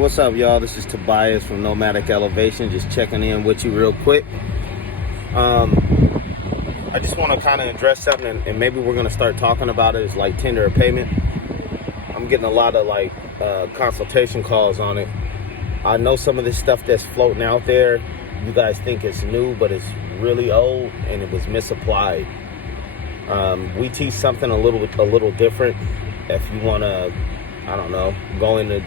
What's up, y'all? This is Tobias from Nomadic Elevation, just checking in with you real quick. I just want to kind of address something, and maybe we're going to start talking about it, is like tender of payment. I'm getting a lot of consultation calls on it. I know some of this stuff that's floating out there, you guys think it's new, but it's really old and it was misapplied. We teach something a little different. If you want to, I don't know, go into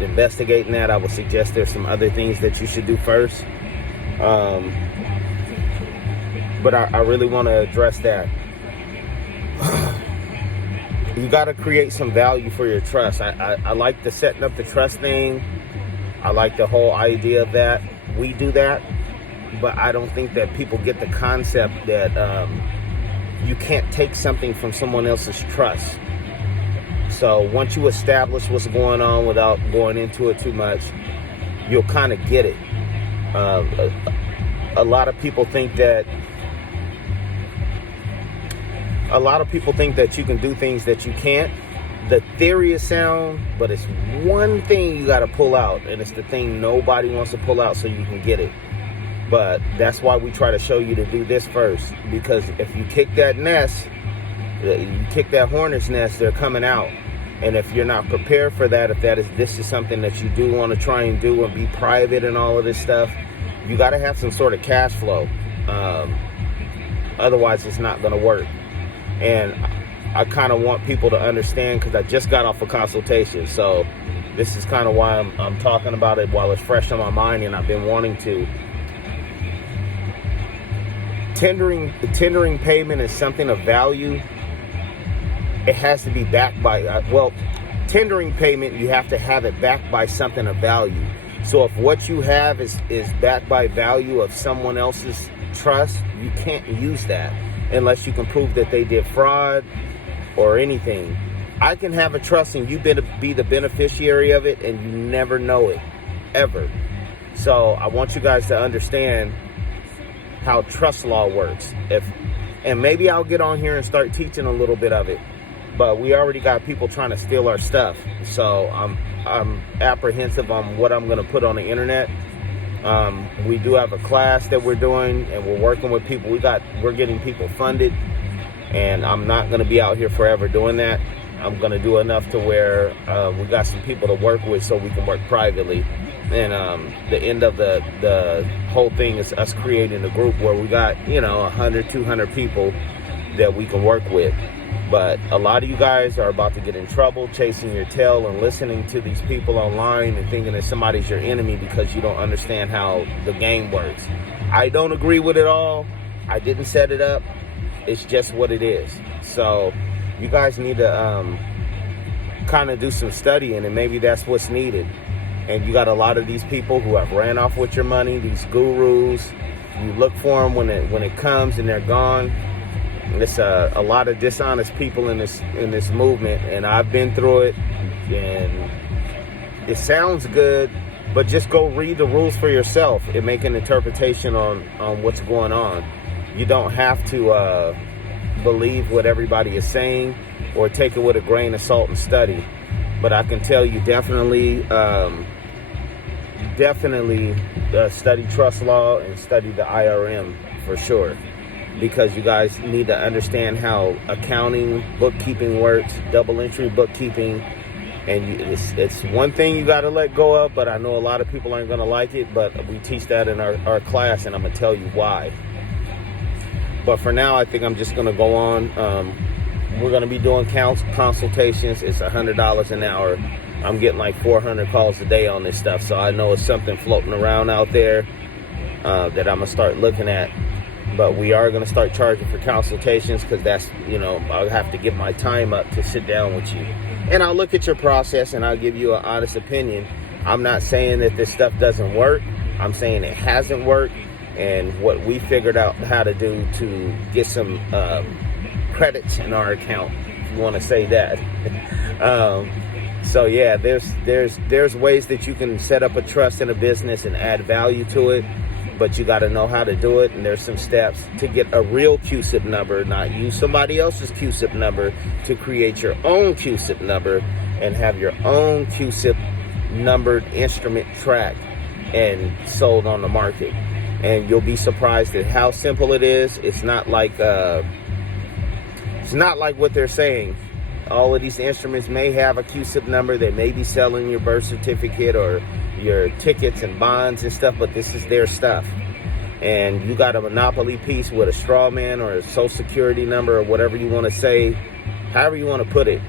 investigating that, I would suggest there's some other things that you should do first. But I really want to address that. You got to create some value for your trust. I like the setting up the trust thing. I like the whole idea of that. We do that. But I don't think that people get the concept that you can't take something from someone else's trust. So once you establish what's going on without going into it too much, you'll kind of get it. A lot of people think that you can do things that you can't. The theory is sound, but it's one thing you got to pull out, and it's the thing nobody wants to pull out so you can get it. But that's why we try to show you to do this first, because if you kick that nest, you kick that hornet's nest, they're coming out. And if you're not prepared for that, if this is something that you do want to try and do and be private and all of this stuff, you got to have some sort of cash flow. Otherwise, it's not going to work. And I kind of want people to understand, because I just got off a consultation. So this is kind of why I'm talking about it while it's fresh on my mind, and I've been wanting to. Tendering payment is something of value. It has to be backed by, tendering payment, you have to have it backed by something of value. So if what you have is backed by value of someone else's trust, you can't use that unless you can prove that they did fraud or anything. I can have a trust and you be the beneficiary of it, and you never know it, ever. So I want you guys to understand how trust law works. And maybe I'll get on here and start teaching a little bit of it. But we already got people trying to steal our stuff. So I'm apprehensive on what I'm going to put on the internet. We do have a class that we're doing, and we're working with people. We're getting people funded, and I'm not going to be out here forever doing that. I'm going to do enough to where we got some people to work with so we can work privately. And the end of the whole thing is us creating a group where we got 100, 200 people that we can work with. But a lot of you guys are about to get in trouble chasing your tail and listening to these people online and thinking that somebody's your enemy because you don't understand how the game works. I don't agree with it all. I didn't set it up. It's just what it is. So you guys need to kind of do some studying, and maybe that's what's needed. And you got a lot of these people who have ran off with your money, these gurus. You look for them when it comes and they're gone. There's a lot of dishonest people in this movement, and I've been through it, and it sounds good, but just go read the rules for yourself and make an interpretation on what's going on. You don't have to believe what everybody is saying or take it with a grain of salt and study. But I can tell you definitely study trust law and study the IRM for sure. Because you guys need to understand how accounting, bookkeeping works, double entry bookkeeping, and it's one thing you got to let go of, but I know a lot of people aren't going to like it, but we teach that in our class, and I'm going to tell you why. But for now, I think I'm just going to go on. We're going to be doing consultations. It's $100 an hour. I'm getting like 400 calls a day on this stuff, so I know it's something floating around out there that I'm going to start looking at. But we are going to start charging for consultations, because that's, I'll have to give my time up to sit down with you. And I'll look at your process and I'll give you an honest opinion. I'm not saying that this stuff doesn't work. I'm saying it hasn't worked, and what we figured out how to do to get some credits in our account, if you want to say that. So yeah, there's ways that you can set up a trust in a business and add value to it. But you got to know how to do it, and there's some steps to get a real QSIP number, not use somebody else's QSIP number, to create your own QSIP number and have your own QSIP numbered instrument tracked and sold on the market. And you'll be surprised at how simple it is. It's not like what they're saying. All of these instruments may have a QSIP number. They may be selling your birth certificate or your tickets and bonds and stuff, but this is their stuff. And you got a monopoly piece with a straw man or a social security number or whatever you want to say, however you want to put it.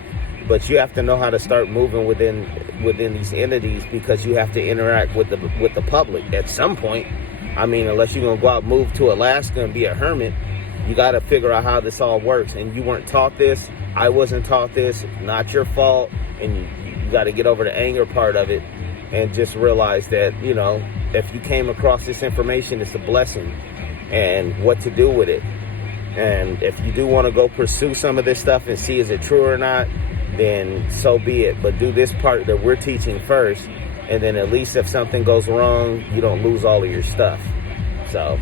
But you have to know how to start moving within these entities, because you have to interact with the public at some point. I mean, unless you're going to go out and move to Alaska and be a hermit, you got to figure out how this all works. And you weren't taught this. I wasn't taught this. Not your fault. And you got to get over the anger part of it and just realize that, you know, if you came across this information, it's a blessing, and what to do with it. And if you do want to go pursue some of this stuff and see is it true or not, then so be it. But do this part that we're teaching first, and then at least if something goes wrong, you don't lose all of your stuff. So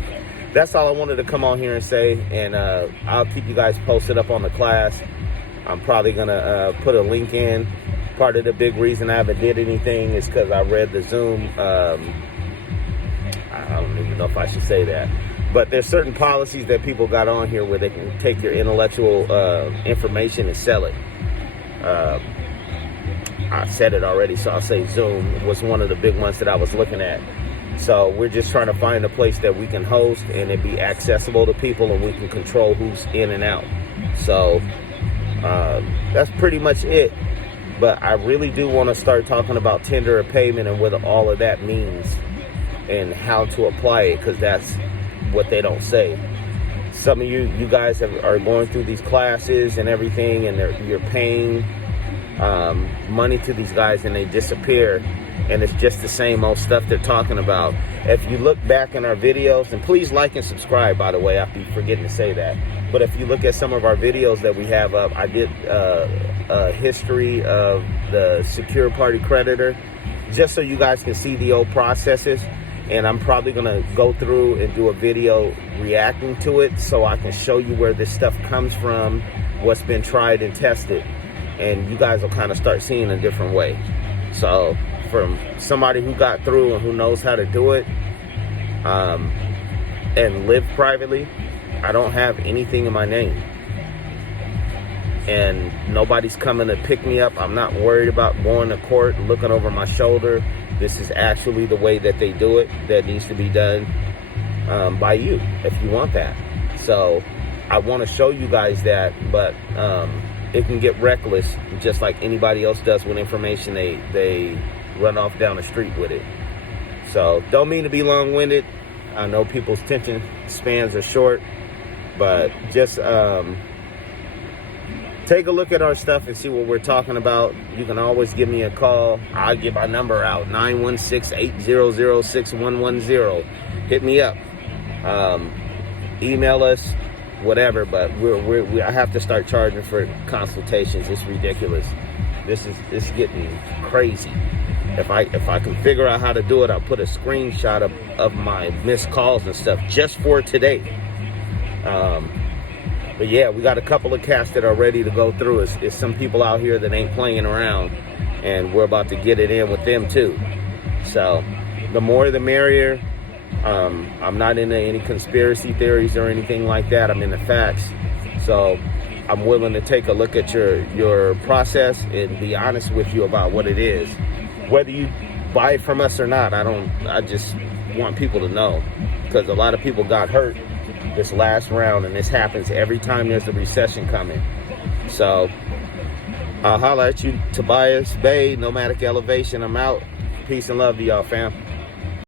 that's all I wanted to come on here and say, and I'll keep you guys posted up on the class. I'm probably going to put a link in. Part of the big reason I haven't did anything is because I read the Zoom. I don't even know if I should say that. But there's certain policies that people got on here where they can take your intellectual information and sell it. I said it already, so I'll say Zoom was one of the big ones that I was looking at. So we're just trying to find a place that we can host and it be accessible to people, and we can control who's in and out. So that's pretty much it. But I really do want to start talking about tender of payment and what all of that means and how to apply it, because that's what they don't say. Some of you guys are going through these classes and everything, and you're paying money to these guys, and they disappear, and it's just the same old stuff they're talking about. If you look back in our videos, and please like and subscribe, by the way, I be forgetting to say that. But if you look at some of our videos that we have up, I did a history of the secure party creditor, just so you guys can see the old processes. And I'm probably going to go through and do a video reacting to it, so I can show you where this stuff comes from, what's been tried and tested. And you guys will kind of start seeing a different way. So from somebody who got through and who knows how to do it and live privately, I don't have anything in my name. And nobody's coming to pick me up. I'm not worried about going to court, looking over my shoulder. This is actually the way that they do it, that needs to be done by you, if you want that. So I want to show you guys that, but it can get reckless, just like anybody else does with information. They run off down the street with it. So don't mean to be long-winded. I know people's attention spans are short, but just take a look at our stuff and see what we're talking about. You can always give me a call. I'll give our number out, 916-800-6110. Hit me up. Email us, whatever, but I have to start charging for consultations. It's ridiculous. It's getting crazy. If I can figure out how to do it, I'll put a screenshot of my missed calls and stuff just for today. But yeah, we got a couple of cats that are ready to go through. It's some people out here that ain't playing around, and we're about to get it in with them too. So the more the merrier. I'm not into any conspiracy theories or anything like that. I'm into facts. So I'm willing to take a look at your process and be honest with you about what it is. Whether you buy it from us or not, I just want people to know, because a lot of people got hurt this last round, and this happens every time there's a recession coming. So I'll holler at you. Tobias Bay, Nomadic Elevation. I'm out. Peace and love to y'all, fam.